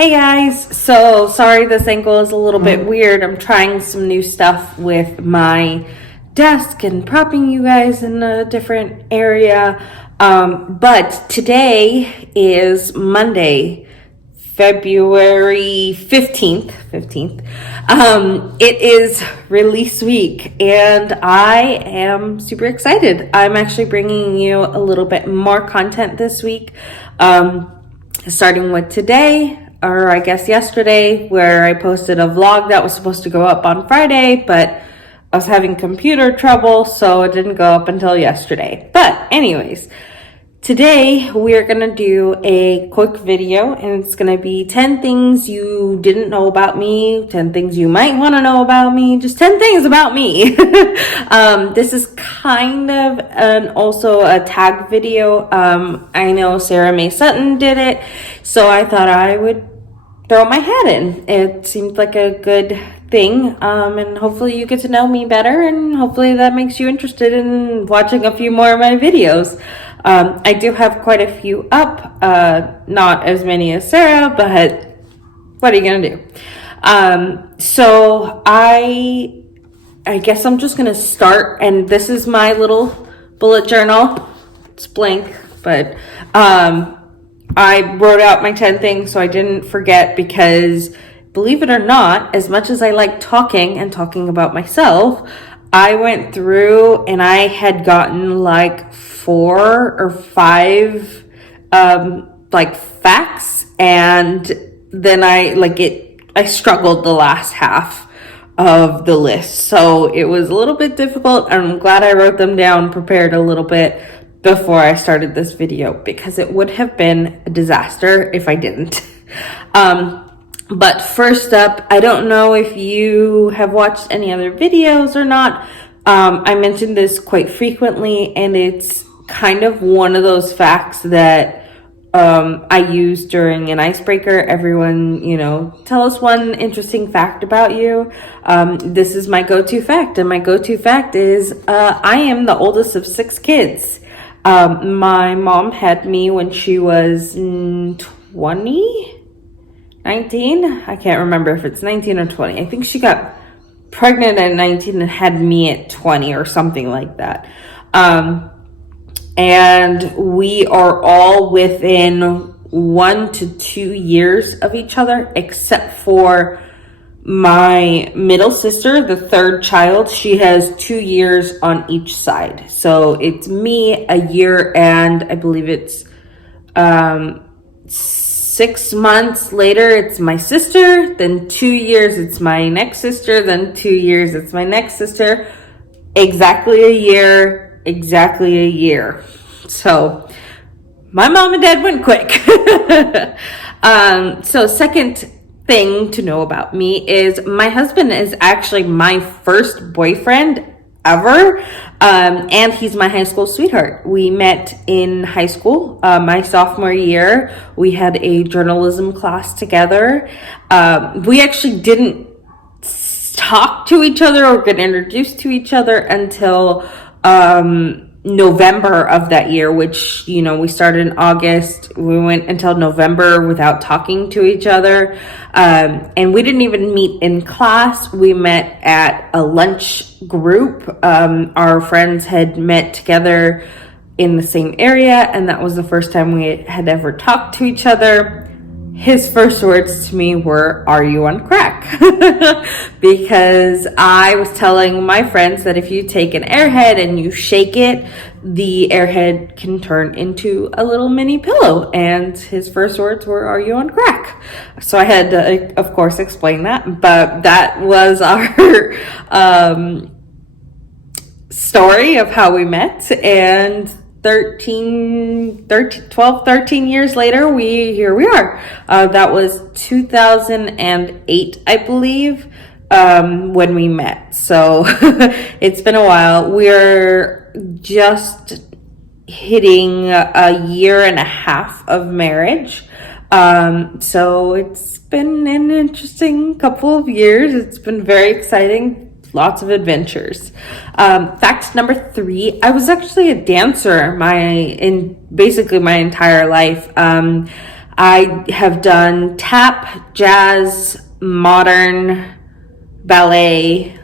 Hey guys, so sorry this angle is a little bit weird. I'm trying some new stuff with my desk and propping you guys in a different area. But today is Monday, February 15th. It is release week and I am super excited. I'm actually bringing you a little bit more content this week. Starting with today, or I guess yesterday, where I posted a vlog that was supposed to go up on Friday, but I was having computer trouble, so it didn't go up until yesterday. But anyways, today we're gonna do a quick video, and it's gonna be 10 things you didn't know about me, 10 things you might want to know about me, just 10 things about me. This is kind of also a tag video. I know Sarah Mae Sutton did it, so I thought I would throw my hat in. It seemed like a good thing, and hopefully you get to know me better, and hopefully that makes you interested in watching a few more of my videos. I do have quite a few up, not as many as Sarah, but what are you gonna do? So I guess I'm just gonna start, and this is my little bullet journal. It's blank, but I wrote out my 10 things so I didn't forget, because believe it or not, as much as I like talking and talking about myself, I went through and I had gotten like 4 or 5 like facts, and then I struggled the last half of the list. So it was a little bit difficult. I'm glad I wrote them down, prepared a little bit before I started this video, because it would have been a disaster if I didn't. But first up, I don't know if you have watched any other videos or not. I mentioned this quite frequently, and it's kind of one of those facts that I use during an icebreaker. Everyone, tell us one interesting fact about you. This is my go-to fact, and my go-to fact is I am the oldest of 6 kids. My mom had me when she was 19? I can't remember if it's 19 or 20. I think she got pregnant at 19 and had me at 20 or something like that. And we are all within 1 to 2 years of each other, except for my middle sister, the third child. She has 2 years on each side. So it's me a year, and I believe it's 6 months later, it's my sister. Then 2 years, it's my next sister. Then 2 years, it's my next sister. Exactly a year. So my mom and dad went quick. So second thing to know about me is my husband is actually my first boyfriend ever, and he's my high school sweetheart. We met in high school, my sophomore year. We had a journalism class together. We actually didn't talk to each other or get introduced to each other until November of that year, which, we started in August. We went until November without talking to each other. And we didn't even meet in class. We met at a lunch group. Our friends had met together in the same area, and that was the first time we had ever talked to each other. His first words to me were, "Are you on crack?" Because I was telling my friends that if you take an airhead and you shake it, the airhead can turn into a little mini pillow. And his first words were, "Are you on crack?" So I had to, of course, explain that. But that was our story of how we met. And 13 years later, here we are. That was 2008, I believe, when we met. So it's been a while. We're just hitting a year and a half of marriage. So it's been an interesting couple of years. It's been very exciting. Lots of adventures. Fact number 3, I was actually a dancer basically my entire life. I have done tap, jazz, modern, ballet.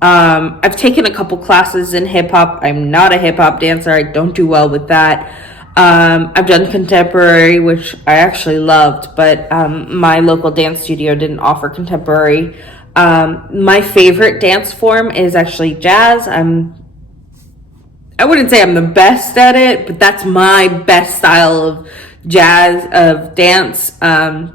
I've taken a couple classes in hip hop. I'm not a hip hop dancer. I don't do well with that. I've done contemporary, which I actually loved, but my local dance studio didn't offer contemporary. My favorite dance form is actually jazz. I wouldn't say I'm the best at it, but that's my best style of jazz, of dance. And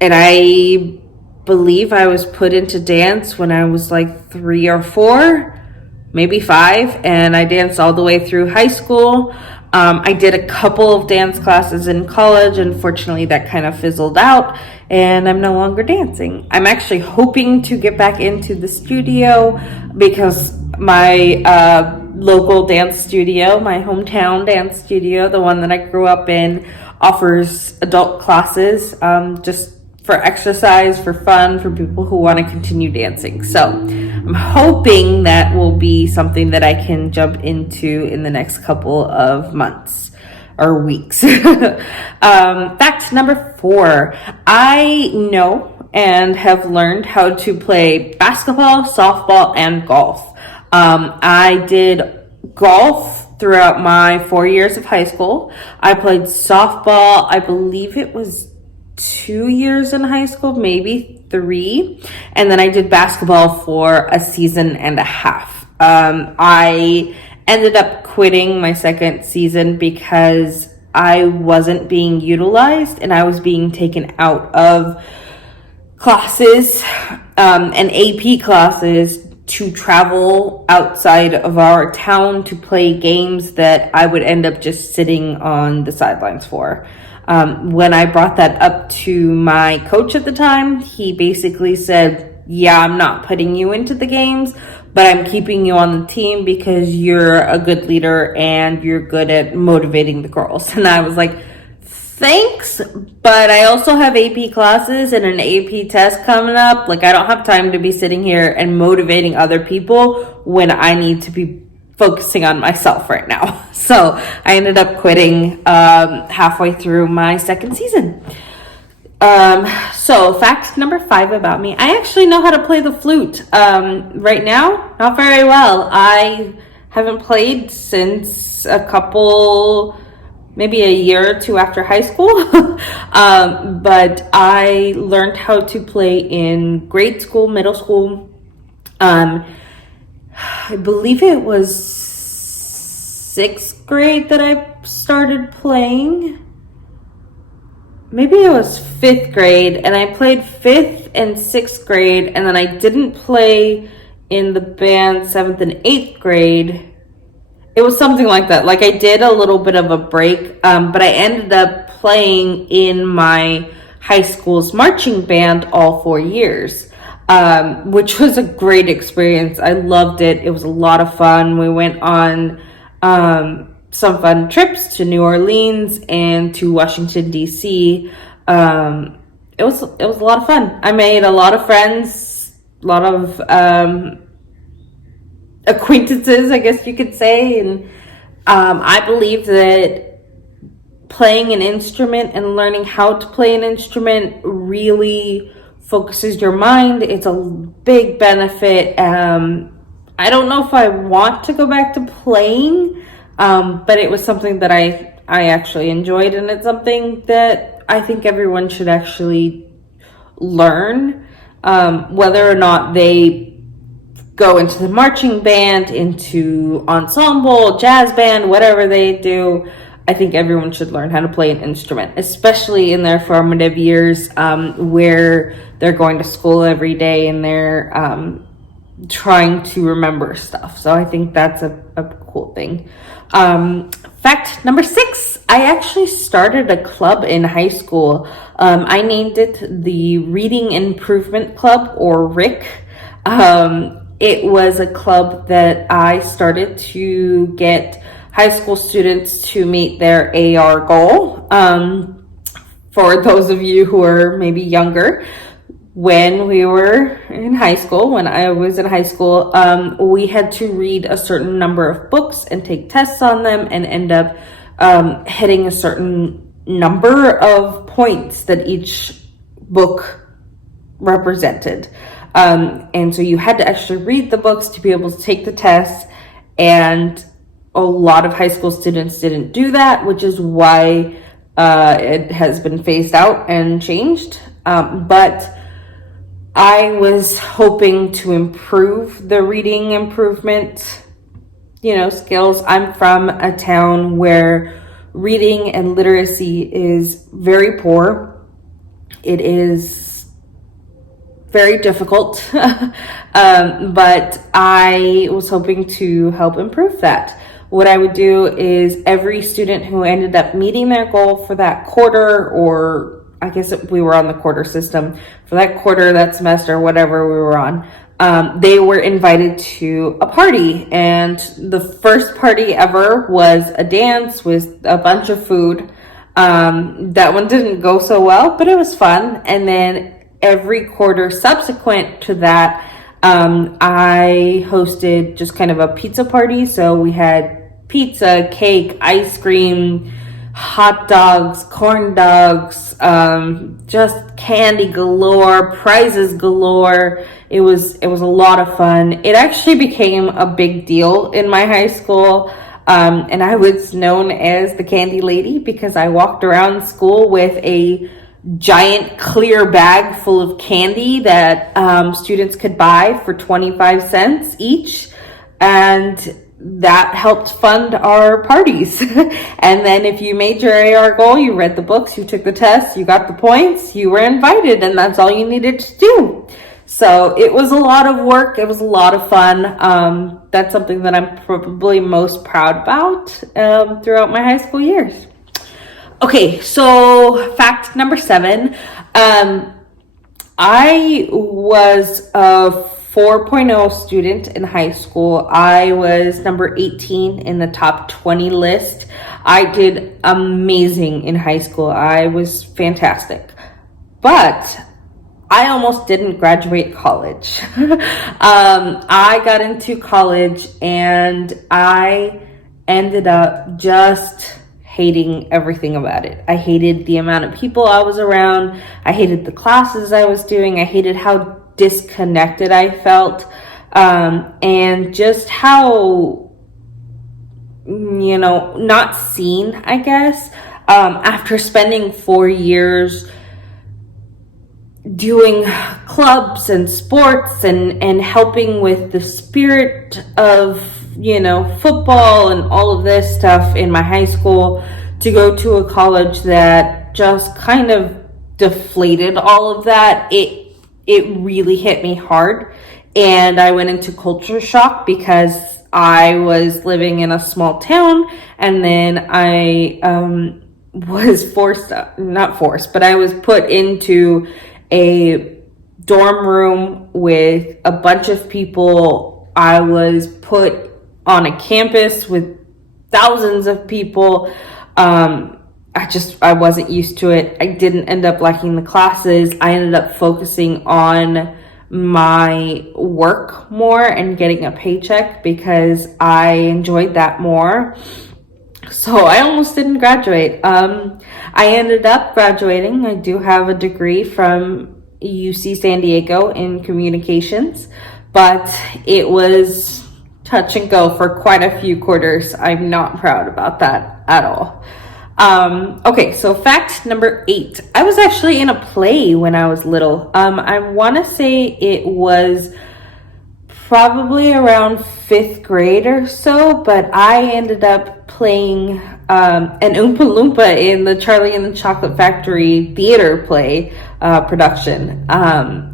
I believe I was put into dance when I was like 3 or 4, maybe 5, and I danced all the way through high school. I did a couple of dance classes in college. Unfortunately, that kind of fizzled out, and I'm no longer dancing. I'm actually hoping to get back into the studio because my local dance studio, my hometown dance studio, the one that I grew up in, offers adult classes just for exercise, for fun, for people who want to continue dancing. So I'm hoping that will be something that I can jump into in the next couple of months or weeks. Fact number 4, I know and have learned how to play basketball, softball, and golf. I did golf throughout my 4 years of high school. I played softball, I believe it was 2 years in high school, maybe 3. And then I did basketball for a season and a half. I ended up quitting my second season because I wasn't being utilized and I was being taken out of classes and AP classes to travel outside of our town to play games that I would end up just sitting on the sidelines for. When I brought that up to my coach at the time, he basically said, yeah, I'm not putting you into the games, but I'm keeping you on the team because you're a good leader and you're good at motivating the girls. And I was like, thanks, but I also have AP classes and an AP test coming up. Like, I don't have time to be sitting here and motivating other people when I need to be focusing on myself right now. So I ended up quitting halfway through my second season. So fact number 5 about me, I actually know how to play the flute. Right now, not very well. I haven't played since maybe a year or 2 after high school. But I learned how to play in grade school, middle school. I believe it was 6th grade that I started playing. Maybe it was 5th grade, and I played 5th and 6th grade, and then I didn't play in the band 7th and 8th grade. It was something like that. Like, I did a little bit of a break, but I ended up playing in my high school's marching band all 4 years. Which was a great experience. I loved it. It was a lot of fun. We went on some fun trips to New Orleans and to Washington, D.C. It was a lot of fun. I made a lot of friends, a lot of acquaintances, I guess you could say. And I believe that playing an instrument and learning how to play an instrument really focuses your mind. It's a big benefit. I don't know if I want to go back to playing, but it was something that I actually enjoyed, and it's something that I think everyone should actually learn, whether or not they go into the marching band, into ensemble, jazz band, whatever they do. I think everyone should learn how to play an instrument, especially in their formative years, where they're going to school every day and they're trying to remember stuff. So I think that's a cool thing. Fact number 6, I actually started a club in high school. I named it the Reading Improvement Club, or RIC. It was a club that I started to get high school students to meet their AR goal. For those of you who are maybe younger, when we were in high school, when I was in high school, we had to read a certain number of books and take tests on them and end up hitting a certain number of points that each book represented. And so you had to actually read the books to be able to take the test. And a lot of high school students didn't do that, which is why it has been phased out and changed. But I was hoping to improve the reading improvement, skills. I'm from a town where reading and literacy is very poor. It is very difficult, but I was hoping to help improve that. What I would do is every student who ended up meeting their goal for that quarter, or I guess we were on the quarter system, for that quarter, that semester, whatever we were on, they were invited to a party. And the first party ever was a dance with a bunch of food. That one didn't go so well, but it was fun. And then every quarter subsequent to that, I hosted just kind of a pizza party. So we had pizza, cake, ice cream, hot dogs, corn dogs, just candy galore, prizes galore. It was a lot of fun. It actually became a big deal in my high school. And I was known as the candy lady because I walked around school with a giant clear bag full of candy that students could buy for 25 cents each. And that helped fund our parties. And then if you made your AR goal, you read the books, you took the test, you got the points, you were invited, and that's all you needed to do. So it was a lot of work. It was a lot of fun. That's something that I'm probably most proud about throughout my high school years. Okay, so fact number 7. I was a 4.0 student in high school. I was number 18 in the top 20 list. I did amazing in high school. I was fantastic. But I almost didn't graduate college. I got into college and I ended up just hating everything about it. I hated the amount of people I was around. I hated the classes I was doing. I hated how disconnected I felt, and just how, not seen, I guess. After spending 4 years doing clubs and sports and helping with the spirit of, football and all of this stuff in my high school, to go to a college that just kind of deflated all of that, it really hit me hard. And I went into culture shock because I was living in a small town, and then I was I was put into a dorm room with a bunch of people. I was put on a campus with thousands of people. I wasn't used to it. I didn't end up liking the classes. I ended up focusing on my work more and getting a paycheck because I enjoyed that more. So I almost didn't graduate. I ended up graduating. I do have a degree from UC San Diego in communications, but it was touch and go for quite a few quarters. I'm not proud about that at all. Okay, so fact number 8. I was actually in a play when I was little. I want to say it was probably around 5th grade or so, but I ended up playing an Oompa Loompa in the Charlie and the Chocolate Factory theater play production.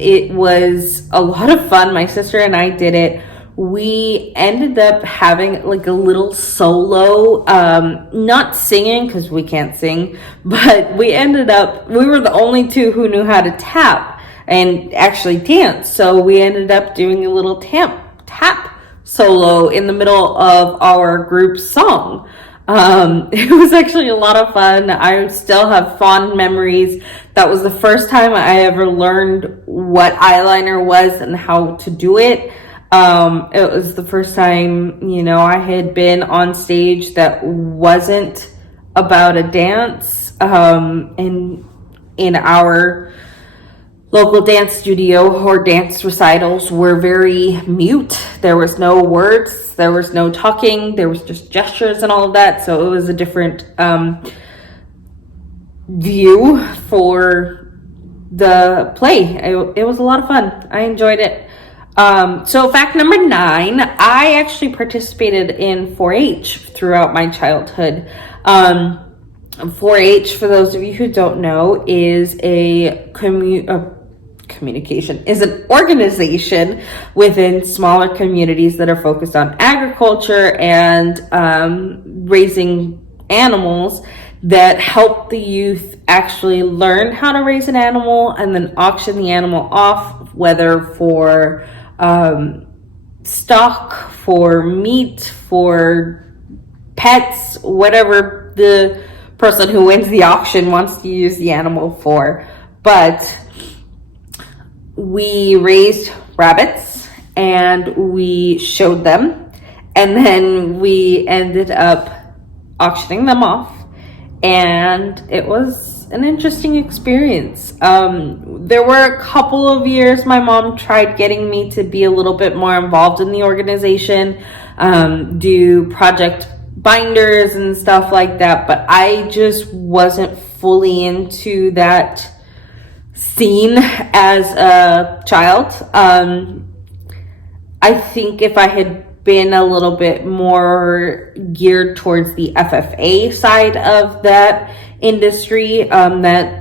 It was a lot of fun. My sister and I did it. We ended up having like a little solo, not singing because we can't sing, but we were the only two who knew how to tap and actually dance. So we ended up doing a little tap solo in the middle of our group song. It was actually a lot of fun. I still have fond memories. That was the first time I ever learned what eyeliner was and how to do it. It was the first time, I had been on stage that wasn't about a dance. in our local dance studio or dance recitals were very mute. There was no words, there was no talking, there was just gestures and all of that. So it was a different view for the play. It was a lot of fun. I enjoyed it. So fact number 9, I actually participated in 4-H throughout my childhood. 4-H, for those of you who don't know, is communication is an organization within smaller communities that are focused on agriculture and raising animals, that help the youth actually learn how to raise an animal and then auction the animal off, whether for stock, for meat, for pets, whatever the person who wins the auction wants to use the animal for. But we raised rabbits and we showed them, and then we ended up auctioning them off, and it was an interesting experience. There were a couple of years my mom tried getting me to be a little bit more involved in the organization, do project binders and stuff like that, but I just wasn't fully into that scene as a child. I think if I had been a little bit more geared towards the FFA side of that industry, that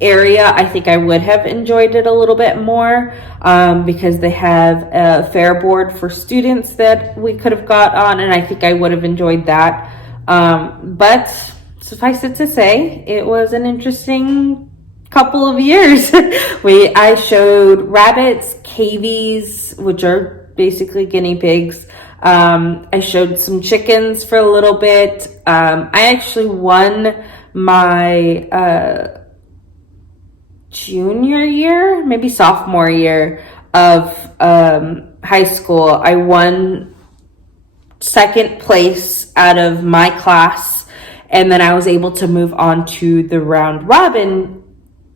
area, I think I would have enjoyed it a little bit more, because they have a fair board for students that we could have got on, and I think I would have enjoyed that. But suffice it to say, it was an interesting couple of years. I showed rabbits, cavies, which are basically guinea pigs. I showed some chickens for a little bit. I actually won my junior year, maybe sophomore year of high school. I won second place out of my class, and then I was able to move on to the round robin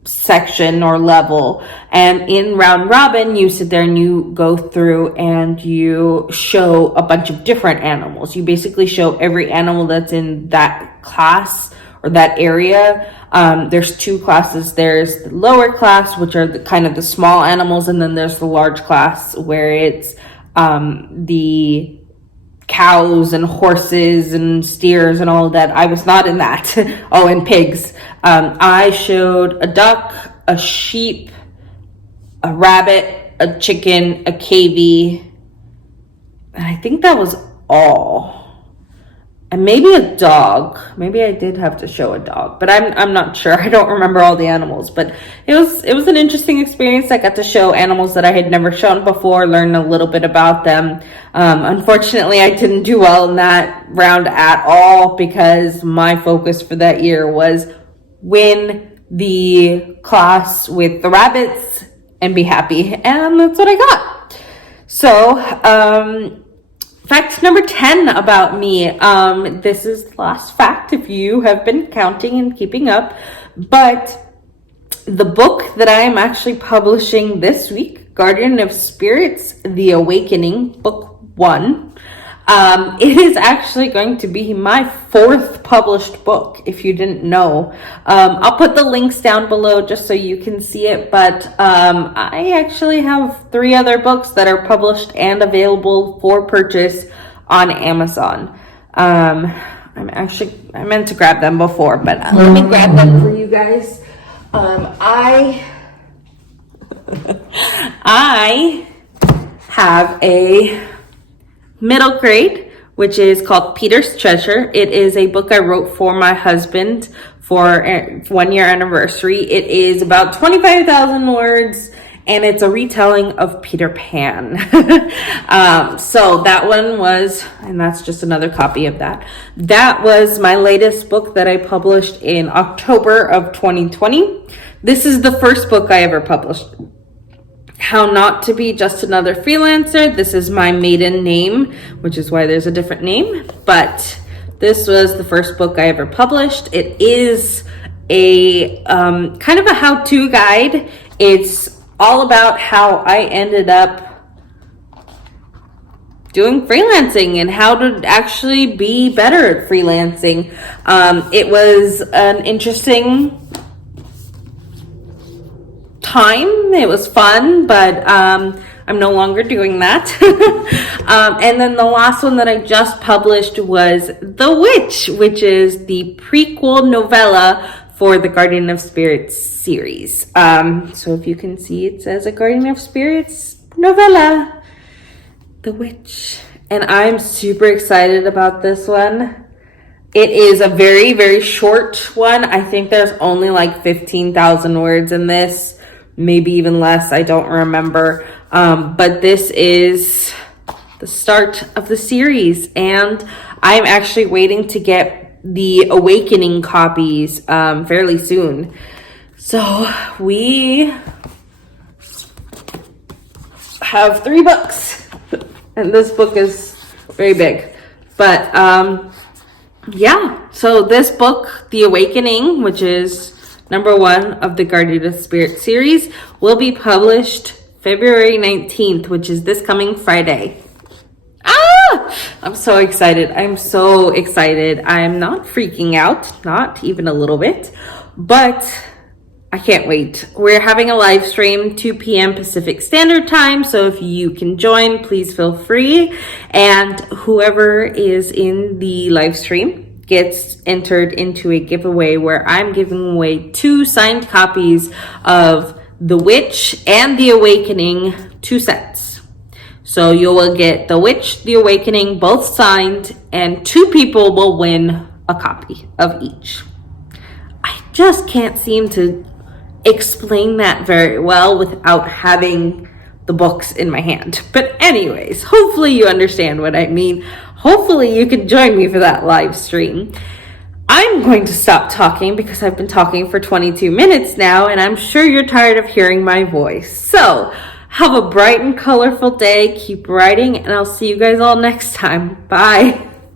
section or level. And in round robin, you sit there and you go through and you show a bunch of different animals. You basically show every animal that's in that class or that area. There's 2 classes. There's the lower class, which are the kind of the small animals, and then there's the large class where it's the cows and horses and steers and all of that. I was not in that. Oh, and pigs. I showed a duck, a sheep, a rabbit, a chicken, a cavy, and I think that was all. And maybe a dog. Maybe I did have to show a dog, but I'm not sure. I don't remember all the animals, but it was an interesting experience. I got to show animals that I had never shown before, learn a little bit about them. Unfortunately, I didn't do well in that round at all, because my focus for that year was win the class with the rabbits and be happy, and that's what I got. So, fact number 10 about me. This is the last fact if you have been counting and keeping up. But the book that I am actually publishing this week, Guardian of Spirits, The Awakening, Book 1, it is actually going to be my 4th published book, if you didn't know. I'll put the links down below just so you can see it, but I actually have 3 other books that are published and available for purchase on Amazon. I meant to grab them before, but let me grab them for you guys. I have a middle grade, which is called Peter's Treasure. It is a book I wrote for my husband for 1 year anniversary. It is about 25,000 words, and it's a retelling of Peter Pan. So that one was, and that's just another copy of that. That was my latest book that I published in October of 2020. This is the first book I ever published. How Not to Be Just Another Freelancer. This is my maiden name, which is why there's a different name. But This was the first book I ever published. It is a kind of a how-to guide. It's all about how I ended up doing freelancing and how to actually be better at freelancing. It was an interesting time. It was fun, but I'm no longer doing that. And then the last one that I just published was The Witch, which is the prequel novella for the Guardian of Spirits series. So if you can see, it says a Guardian of Spirits novella, The Witch. And I'm super excited about this one. It is a very, very short one. I think there's only like 15,000 words in this, maybe even less. I don't remember. But this is the start of the series, and I'm actually waiting to get the Awakening copies fairly soon. So we have 3 books, and this book is very big. But yeah, so this book, The Awakening, which is number 1 of the Guardian of Spirit series, will be published February 19th, which is this coming Friday. I'm so excited. I'm so excited. I'm not freaking out, not even a little bit, but I can't wait. We're having a live stream 2 p.m. Pacific Standard Time, so if you can join, please feel free. And whoever is in the live stream gets entered into a giveaway where I'm giving away 2 signed copies of The Witch and The Awakening, 2 sets. So you will get The Witch, The Awakening, both signed, and 2 people will win a copy of each. I just can't seem to explain that very well without having the books in my hand. But anyways, hopefully you understand what I mean. Hopefully you can join me for that live stream. I'm going to stop talking because I've been talking for 22 minutes now, and I'm sure you're tired of hearing my voice. So have a bright and colorful day. Keep writing, and I'll see you guys all next time. Bye.